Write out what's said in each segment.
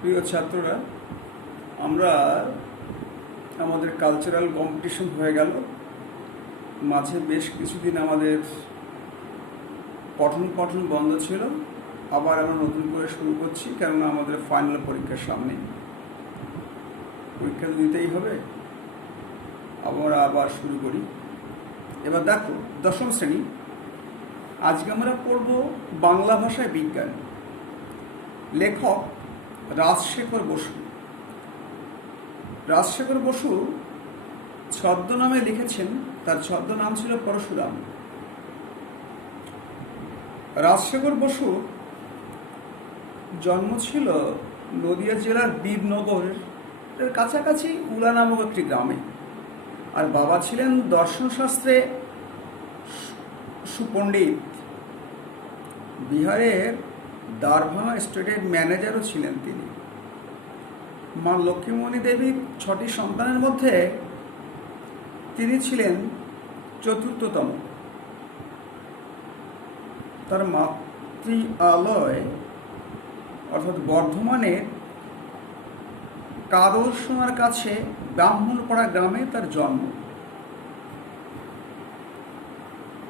প্রিয় ছাত্ররা, আমরা আমাদের কালচারাল কম্পিটিশন হয়ে গেল। মাঝে বেশ কিছুদিন আমাদের পঠন পাঠন বন্ধ ছিল। আবার আমরা নতুন করে শুরু করছি, কেননা আমাদের ফাইনাল পরীক্ষার সামনে। পরীক্ষা দিতেই হবে, আমরা আবার শুরু করি। এবার দেখো, দশম শ্রেণী। আজকে আমরা পড়ব বাংলা ভাষায় বিজ্ঞান। লেখক রাজশেখর বসু। রাজশেখর বসু ছদ্মনামে লিখেছেন, তার ছদ্মনাম ছিল পরশুরাম। রাজশেখর বসু জন্ম ছিল নদিয়া জেলার বীরনগরের কাছাকাছি উলা নামক একটি গ্রামে। আর বাবা ছিলেন দর্শনশাস্ত্রে সুপণ্ডিত। বিহারের দারভাঙা স্টেটের ম্যানেজারও ছিলেন তিনি। মা লক্ষ্মীমণি দেবীর 6টি সন্তানের মধ্যে তিনি ছিলেন চতুর্থতম। তার মাতৃআলয় অর্থাৎ বর্ধমানের কাদলসোনার কাছে ব্রাহ্মণপাড়া গ্রামে তার জন্ম।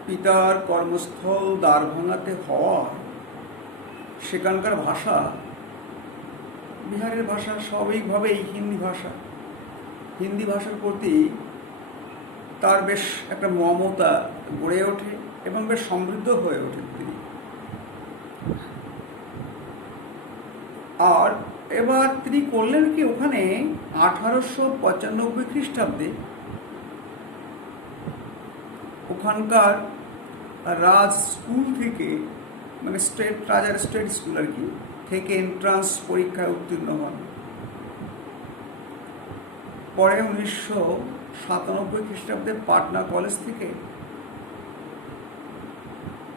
পিতার কর্মস্থল দ্বারভাঙাতে হওয়ার সেখানকার ভাষা, বিহারের ভাষা স্বাভাবিকভাবেই হিন্দি ভাষার প্রতি তার বেশ একটা মমতা গড়ে ওঠে এবং বেশ সমৃদ্ধ হয়ে ওঠেন তিনি। আর এবার তিনি করলেন কি, ওখানে 1895 খ্রিস্টাব্দে ওখানকার রাজ স্কুল থেকে, মানে রাজার স্টেট স্কুল আর কি, থেকে এন্ট্রান্স পরীক্ষায় উত্তীর্ণ হন। পরে 1997 খ্রিস্টাব্দে পাটনা কলেজ থেকে,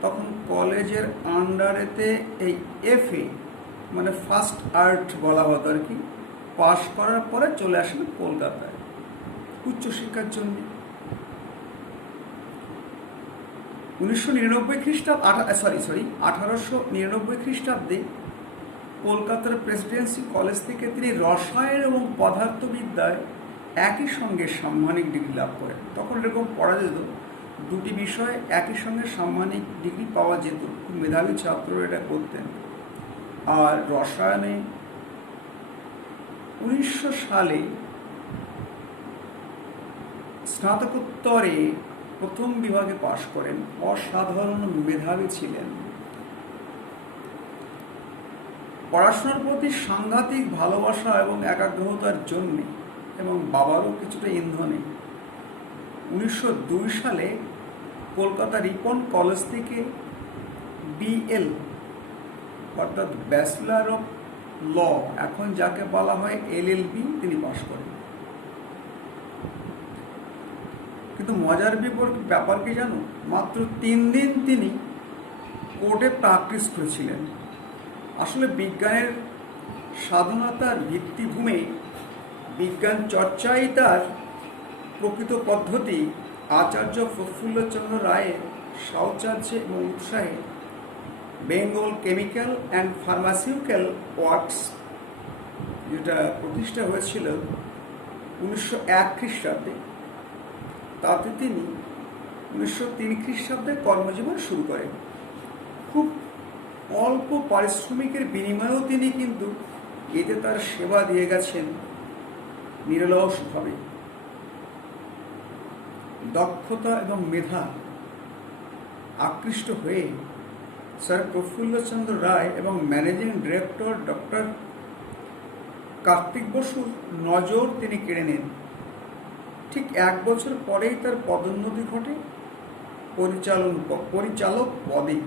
তখন কলেজের আন্ডারেতে এই FA মানে ফার্স্ট আর্ট বলা হতো আর কি, পাশ করার পরে চলে আসেন কলকাতায় উচ্চশিক্ষার জন্য। 1899 খ্রিস্টাব্দে কলকাতার প্রেসিডেন্সি কলেজ থেকে তিনি রসায়ন এবং পদার্থবিদ্যায় একই সঙ্গে সাম্মানিক ডিগ্রি লাভ করেন। তখন এরকম পড়া যেত, দুটি বিষয়ে একই সঙ্গে সাম্মানিক ডিগ্রি পাওয়া যেত। খুব মেধাবী ছাত্ররা এটা করতেন। আর রসায়নে 1900 সালে স্নাতকোত্তরে প্রথম বিভাগে পাশ করেন। অসাধারণ মেধাবী ছিলেন। পড়াশোনার প্রতি সাংঘাতিক ভালোবাসা এবং একাগ্রতার জন্যে, এবং বাবারও কিছুটা ইন্ধনে 1902 সালে কলকাতা রিপন কলেজ থেকে BL অর্থাৎ ব্যাচেলর অফ ল, এখন যাকে বলা হয় LLB, তিনি পাশ করেন। কিন্তু মজার ব্যাপার কি জানো, মাত্র 3 দিন তিনি কোর্টে প্র্যাকটিস করেছিলেন। আসলে বিজ্ঞানের সাধনতার ভিত্তিভূমি, বিজ্ঞান চর্চাই তার প্রকৃত পদ্ধতি। আচার্য প্রফুল্লচন্দ্র রায়ের সাহচর্যে এবং উৎসাহে Bengal chemical and pharmaceutical works, যেটা প্রতিষ্ঠা হয়েছিল 1901 খ্রিস্টাব্দে, তাতে তিনি 1903 খ্রিস্টাব্দে কর্মজীবন শুরু করেন। খুব অল্প পারিশ্রমিকের বিনিময়েও তিনি কিন্তু এতে তার সেবা দিয়ে গেছেন নিরলসভাবে। দক্ষতা এবং মেধা আকৃষ্ট হয়ে স্যার প্রফুল্লচন্দ্র রায় এবং ম্যানেজিং ডিরেক্টর ডক্টর কার্তিক বসুর নজর তিনি কেড়ে নেন। ঠিক 1 বছর পরেই তার পদোন্নতি ঘটে পরিচালক পদে।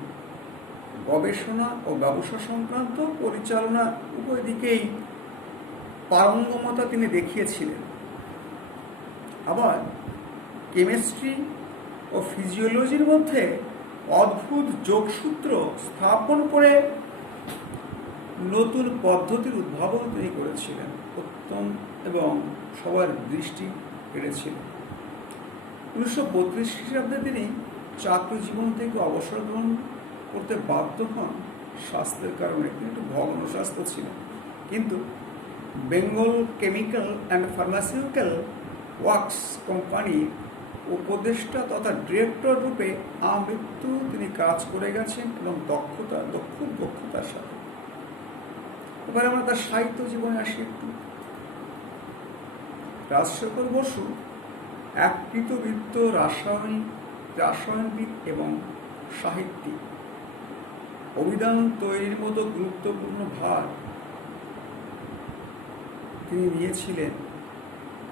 গবেষণা ও ব্যবসা সংক্রান্ত পরিচালনা উভয় দিকেই পারঙ্গমতা তিনি দেখিয়েছিলেন। আবার কেমিস্ট্রি ও ফিজিওলজির মধ্যে অদ্ভুত যোগসূত্র স্থাপন করে নতুন পদ্ধতির উদ্ভাবন তিনি করেছিলেন। উত্তম এবং সবার দৃষ্টি কেড়েছিলেন। 1932 খ্রিস্টাব্দে তিনি চাকরি জীবন থেকে অবসর গ্রহণ করতে বাধ্য হন স্বাস্থ্যের কারণে। তিনি একটু ভগ্ন স্বাস্থ্য ছিলেন। কিন্তু Bengal chemical and pharmaceutical works কোম্পানির উপদেষ্টা তথা ডিরেক্টর রূপে আমৃত্যু তিনি কাজ করে গেছেন এবং দক্ষতার সাথে। এবার আমরা তার সাহিত্য জীবনে আসি একটু। রাজশেখর বসু এক কৃতবিদ্য রসায়নবিদ এবং সাহিত্যিক। অভিধান তৈরির মতো গুরুত্বপূর্ণ ভার তিনি নিয়েছিলেন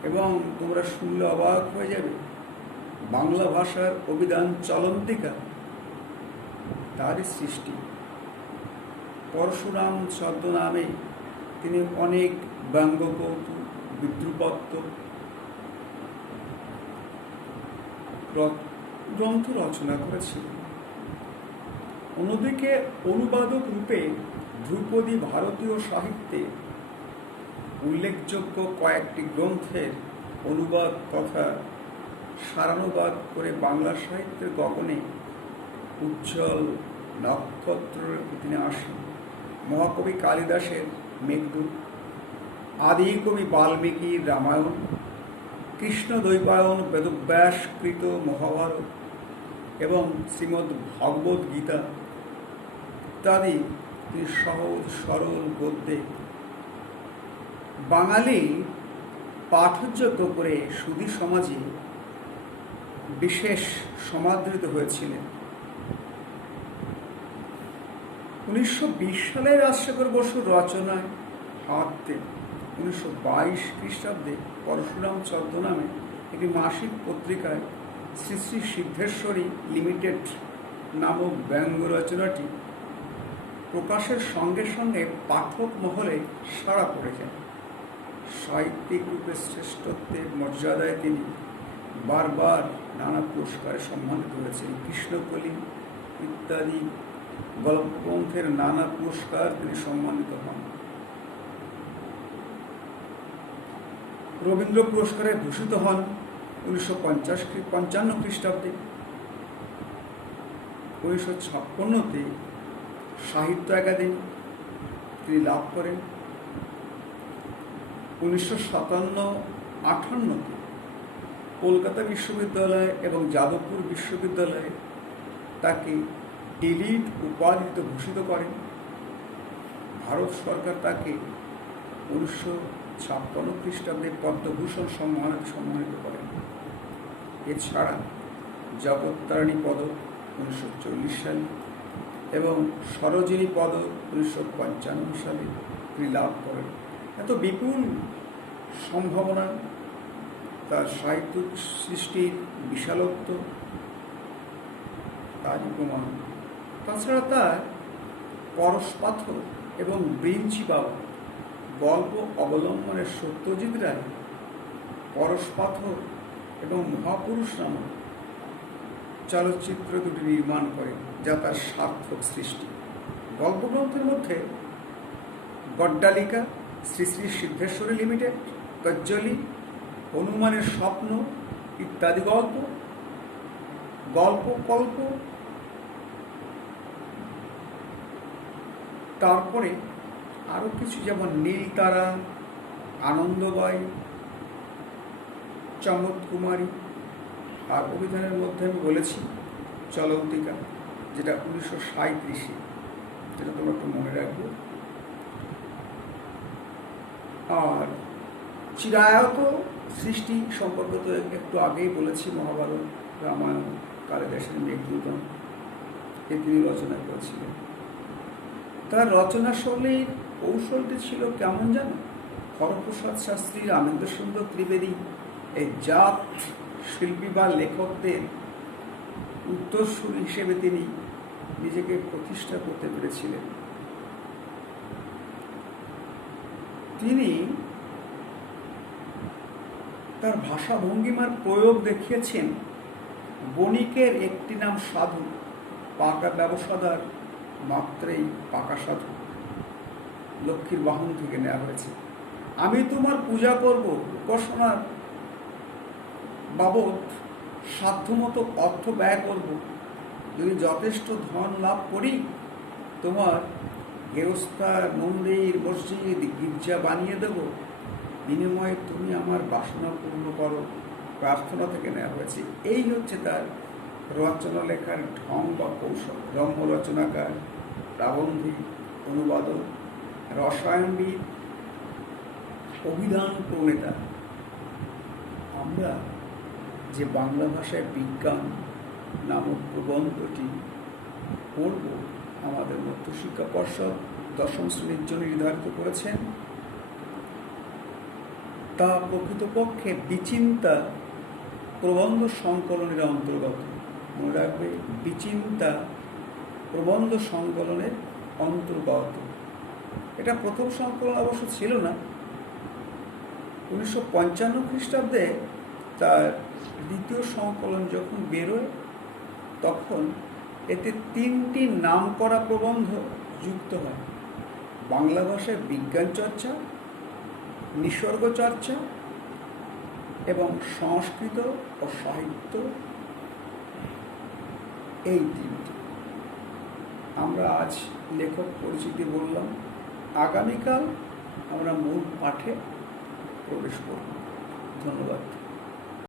এবং তোমরা শুনলে অবাক হয়ে যাবে, বাংলা ভাষার অভিধান চলন্তিকা তারই সৃষ্টি। পরশুরাম ছদ্মনামে তিনি অনেক ব্যঙ্গকৌতুক, বিদ্রুপাত্ম গ্রন্থ রচনা করেছিলেন। অন্যদিকে অনুবাদক রূপে ধ্রুপদী ভারতীয় সাহিত্যে উল্লেখযোগ্য কয়েকটি গ্রন্থের অনুবাদ তথা সারানুবাদ করে বাংলা সাহিত্যের গগনে উজ্জ্বল নক্ষত্রের তিনি আসেন। মহাকবি কালিদাসের মেঘদূত, আদিকবি বাল্মীকির রামায়ণ, কৃষ্ণদ্বৈপায়ন বেদব্যাসকৃত মহাভারত এবং শ্রীমদ্ ভগবদ গীতা ইত্যাদি তিনি সহজ সরল গদ্যে বাঙালি পাঠযোগ্য করে সুধী সমাজে বিশেষ সমাদৃত হয়েছিলেন। 1920 সালে রাজশেখর বসুর রচনায় হাত দেন 1922 খ্রিস্টাব্দে পরশুরাম ছদ্মনামে একটি মাসিক পত্রিকায় শ্রী শ্রী সিদ্ধেশ্বরী লিমিটেড নামক ব্যঙ্গ রচনাটি প্রকাশের সঙ্গে সঙ্গে পাঠক মহলে সাড়া পড়ে যায়। সাহিত্যিক রূপে শ্রেষ্ঠত্বের মর্যাদায় তিনি বারবার নানা পুরস্কারে সম্মানিত হয়েছেন। কৃষ্ণকলি ইত্যাদি গল্পগ্রন্থের নানা পুরস্কার তিনি সম্মানিত হন। রবীন্দ্র পুরস্কারে ভূষিত হন 1955 খ্রিস্টাব্দে। 1956-তে সাহিত্য একাডেমি তিনি লাভ করেন। 1957-58-তে কলকাতা বিশ্ববিদ্যালয় এবং যাদবপুর বিশ্ববিদ্যালয়ে তাকে ডিলিট উপাধিতে ভূষিত করেন। ভারত সরকার তাকে 1956 খ্রিস্টাব্দে পদ্মভূষণ সম্মানিত করেন। এছাড়া জগত্তারিণী পদক 1940 সালে এবং সরোজিনী পদক 1955 সালে তিনি লাভ করেন। এত বিপুল সম্ভাবনা, তার সাহিত্য সৃষ্টির বিশালত্ব তারই প্রমাণ। তাছাড়া তার পরশপাথর এবং ব্রিঞ্চি বাবু গল্প অবলম্বনে সত্যজিৎ রায় পরশপাথর এবং মহাপুরুষ নামক চলচ্চিত্র দুটি নির্মাণ করেন, যা তার সার্থক সৃষ্টি। গল্পগ্রন্থের মধ্যে গড্ডালিকা, শ্রী শ্রী সিদ্ধেশ্বরী লিমিটেড, কজ্জলি, হনুমানের স্বপ্ন ইত্যাদি গল্প তারপরে আরও কিছু, যেমন নীলতারা, আনন্দবাই, চমৎকুমারী, আর অভিধানের মধ্যে আমি বলেছি চলন্তিকা, যেটা 1937, যেটা তোমরা একটু মনে রাখবো। আর চিরায়ত সৃষ্টি সম্পর্কে তো একটু আগেই বলেছি, মহাভারত, রামায়ণ, কালিদাসের মেঘদূত তিনি রচনা করেছিলেন। তার রচনা শৈলীর কৌশলটি ছিল কেমন জানো? হরপ্রসাদ শাস্ত্রী, আনন্দ সুন্দর ত্রিবেদী এই জাত শিল্পী বা লেখকদের উত্তরসূরি হিসেবে তিনি নিজেকে প্রতিষ্ঠা করতে পেরেছিলেন। তিনি তার ভাষা ভঙ্গিমার প্রয়োগ দেখিয়েছেন। বণিকের একটি নাম সাধু, পাকা ব্যবসাদার মাত্রেই পাকা সাধু, লক্ষ্মীর বাহন থেকে নেওয়া হয়েছে। আমি তোমার পূজা করব, উপাসনার বাবদ সাধ্যমতো অর্থ ব্যয় করব, যদি যথেষ্ট ধন লাভ করি তোমার গেরস্তা, মন্দির, মসজিদ, গির্জা বানিয়ে দেব, বিনিময়ে তুমি আমার বাসনা পূর্ণ করো, প্রার্থনা থেকে নেওয়া হয়েছে। এই হচ্ছে তার রচনা লেখার ঢং বা কৌশল। রম্য রচনাকার, প্রাবন্ধিক, অনুবাদক, রসায়নবিদ, অভিধান প্রণেতা। আমরা যে বাংলা ভাষায় বিজ্ঞান নামক প্রবন্ধটি পড়ব, আমাদের মধ্যশিক্ষা পর্ষদ দশম শ্রেণীর জন্য নির্ধারিত করেছেন, তা প্রকৃতপক্ষে বিচিন্তা প্রবন্ধ সংকলনের অন্তর্গত। মনে রাখবে, বিচিন্তা প্রবন্ধ সংকলনের অন্তর্গত। এটা প্রথম সংকলন অবশ্য ছিল না। 1955 খ্রিস্টাব্দে তার দ্বিতীয় সংকলন যখন বেরোয়, তখন এতে 3টি নাম করা প্রবন্ধ যুক্ত হয়: বাংলা ভাষায় বিজ্ঞান চর্চা, নিসর্গ চর্চা এবং সংস্কৃত ও সাহিত্য। এই 3টি। আমরা আজ লেখক পরিচিতি বললাম, আগামীকাল আমরা মূল পাঠে প্রবেশ করব। ধন্যবাদ।